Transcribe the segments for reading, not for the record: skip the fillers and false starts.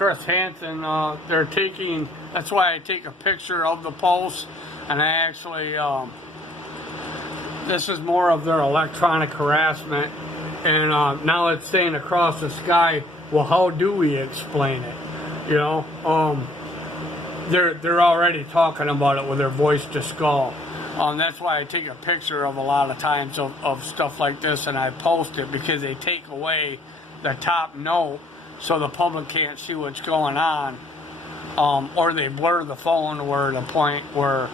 Chris HANSEN. They're taking, that's why I take a picture of the post, and I actually, this is more of their electronic harassment, and now it's saying across the sky, well, how do we explain it? You know, they're already talking about it with their voice to skull. That's why I take a picture of a lot of times of stuff like this, and I post it, because they take away the top note so the public can't see what's going on, or they blur the phone where the point where,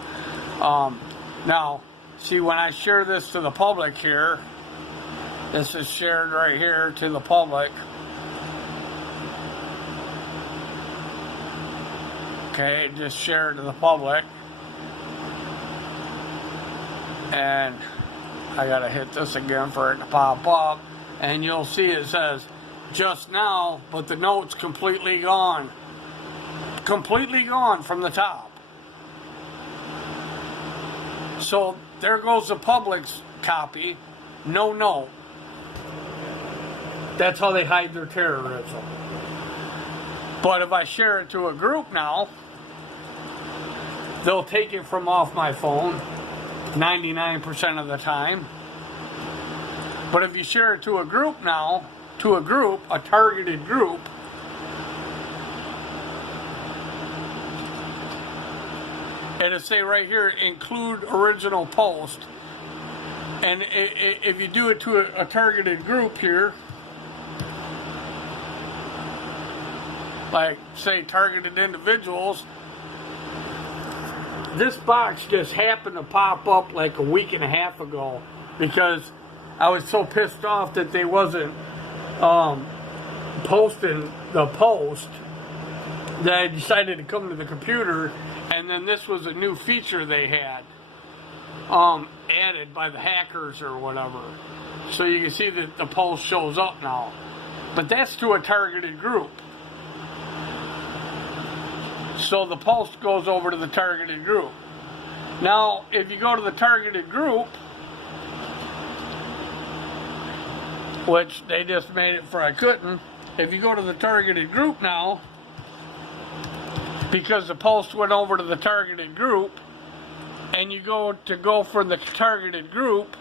now, see, when I share this to the public here, this is shared right here to the public. Okay, just share it to the public. And I gotta hit this again for it to pop up, and you'll see it says just now, but the note's completely gone from the top. So there goes the public's copy, no note. That's how they hide their terrorism. But if I share it to a group now, they'll take it from off my phone 99% of the time. But if you share it to a group now, a targeted group, it'll say right here, include original post. And if you do it to a targeted group here, like say targeted individuals, this box just happened to pop up like a week and a half ago, because I was so pissed off that they wasn't posting the post that I decided to come to the computer, and then this was a new feature they had added by the hackers or whatever. So you can see that the post shows up now. But that's to a targeted group. So the post goes over to the targeted group. Now, if you go to the targeted group, which they just made it for I couldn't, if you go to the targeted group now, because the post went over to the targeted group, and you go for the targeted group,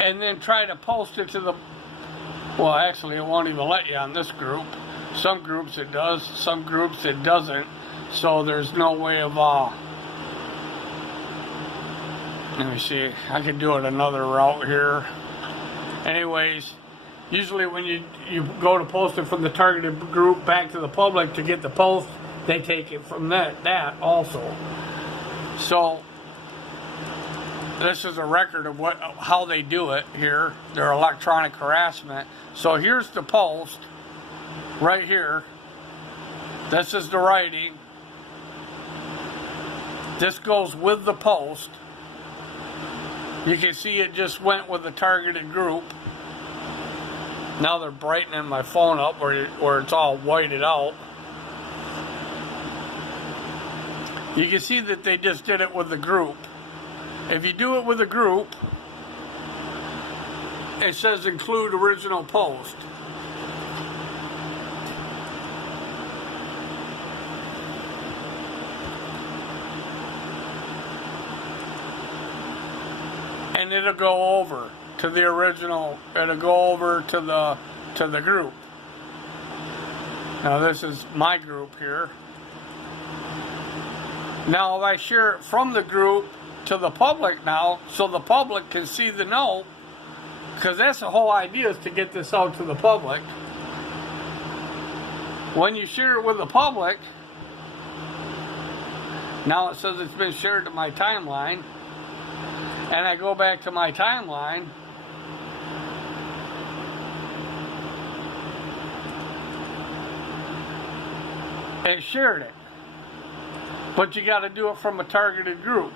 and then try to post it to the, well, actually it won't even let you on this group. Some groups it does, some groups it doesn't. So there's no way of, let me see, I could do it another route here. Anyways, usually when you go to post it from the targeted group back to the public to get the post, they take it from that also. So this is a record of how they do it here, their electronic harassment. So here's the post right here. This is the writing. This goes with the post. You can see it just went with the targeted group. Now they're brightening my phone up where it's all whited out. You can see that they just did it with the group. If you do it with a group, it says include original post. And it'll go over to the original, it'll go over to the group. Now this is my group here. Now if I share it from the group to the public now, so the public can see the note, because that's the whole idea, is to get this out to the public. When you share it with the public, now it says it's been shared to my timeline, and I go back to my timeline, it shared it. But you got to do it from a targeted group.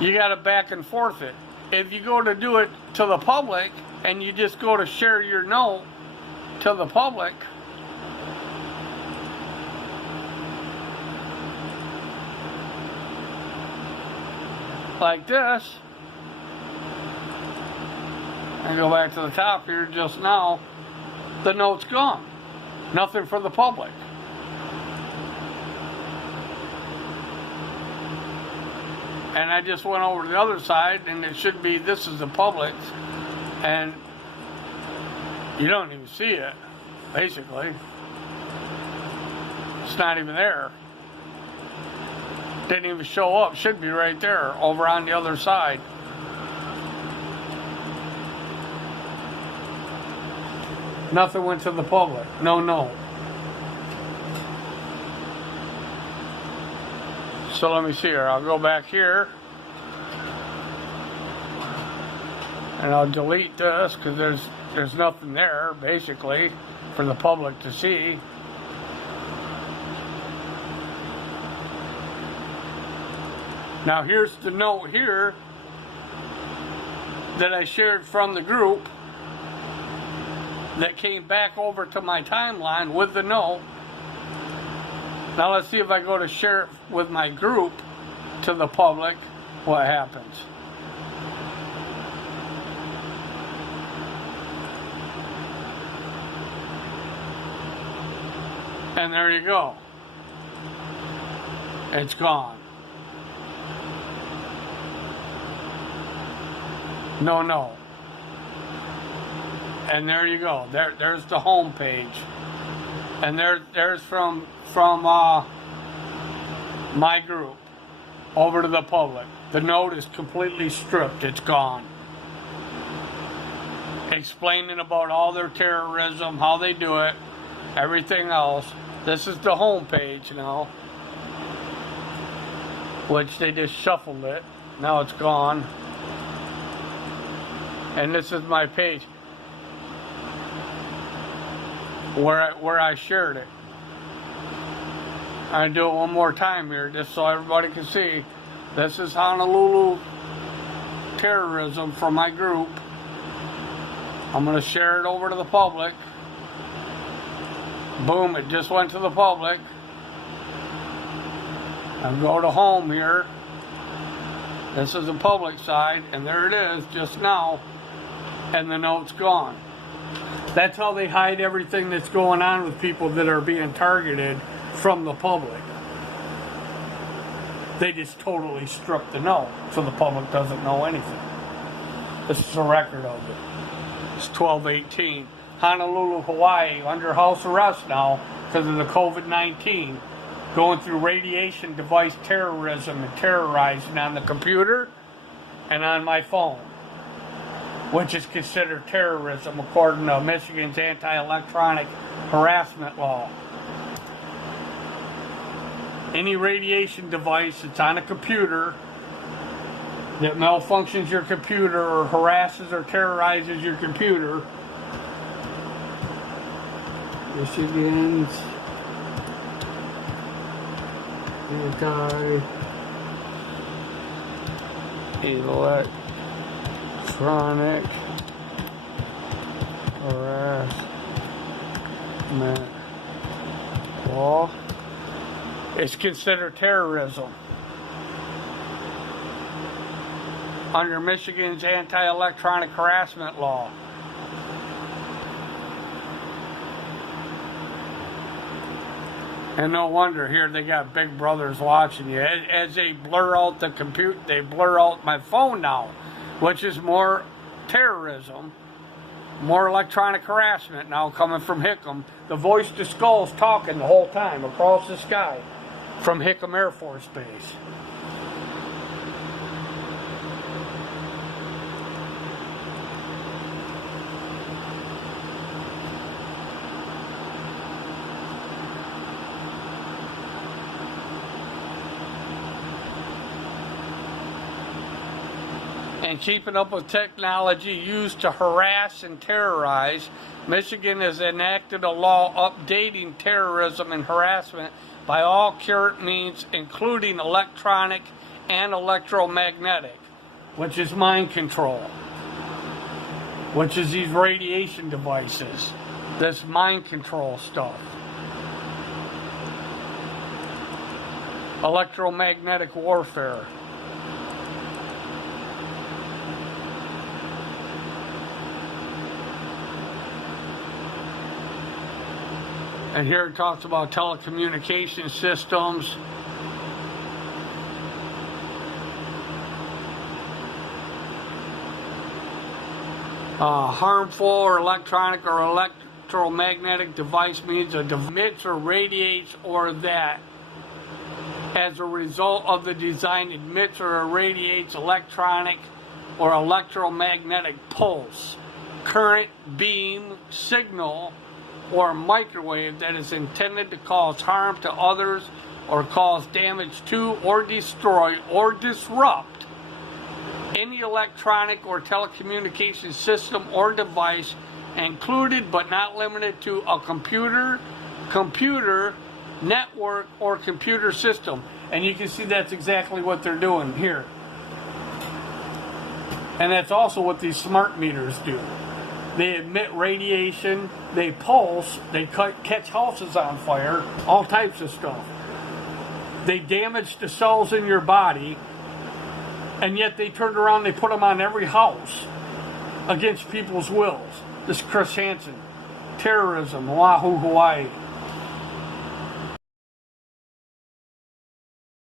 You got to back and forth it. If you go to do it to the public and you just go to share your note to the public, like this, and go back to the top here just now, the note's gone. Nothing for the public. And I just went over to the other side, and it should be, this is the public's, and you don't even see it, basically. It's not even there. Didn't even show up. Should be right there, over on the other side. Nothing went to the public. No note. So let me see here. I'll go back here. And I'll delete this because there's nothing there, basically, for the public to see. Now here's the note here that I shared from the group that came back over to my timeline with the note. Now let's see if I go to share it with my group to the public, what happens. And there you go. It's gone. No. And there you go. There's the home page. And there's from my group over to the public. The note is completely stripped. It's gone. Explaining about all their terrorism, how they do it, everything else. This is the home page now, which they just shuffled it. Now it's gone. And this is my page where I shared it. I do it one more time here just so everybody can see. This is Honolulu Terrorism from my group. I'm going to share it over to the public. Boom, it just went to the public. I'll go to home here. This is the public side, and there it is just now. And the note's gone. That's how they hide everything that's going on with people that are being targeted from the public. They just totally strip the note so the public doesn't know anything. This is a record of it. It's 12/18. Honolulu, Hawaii, under house arrest now because of the COVID-19. Going through radiation device terrorism and terrorizing on the computer and on my phone, which is considered terrorism according to Michigan's anti-electronic harassment law. Any radiation device that's on a computer that malfunctions your computer or harasses or terrorizes your computer, Michigan's anti-electronic harassment law is considered terrorism under Michigan's anti-electronic harassment law. And no wonder here they got big brothers watching you. As they blur out the compute, they blur out my phone now, which is more terrorism, more electronic harassment now coming from HICKAM. The voice to skull's talking the whole time across the sky from HICKAM Air Force Base. And keeping up with technology used to harass and terrorize, Michigan has enacted a law updating terrorism and harassment by all current means, including electronic and electromagnetic, which is mind control, which is these radiation devices, this mind control stuff. Electromagnetic warfare. And here it talks about telecommunication systems. Harmful or electronic or electromagnetic device means it emits or radiates, or that as a result of the design emits or irradiates electronic or electromagnetic pulse, current, beam, signal, or microwave that is intended to cause harm to others or cause damage to or destroy or disrupt any electronic or telecommunication system or device, included but not limited to a computer, network, or computer system. And you can see that's exactly what they're doing here. And that's also what these smart meters do. They emit radiation, they pulse, they catch houses on fire, all types of stuff. They damage the cells in your body, and yet they turned around, they put them on every house against people's wills. This is Chris HANSEN, Terrorism, OAHU, Hawaii.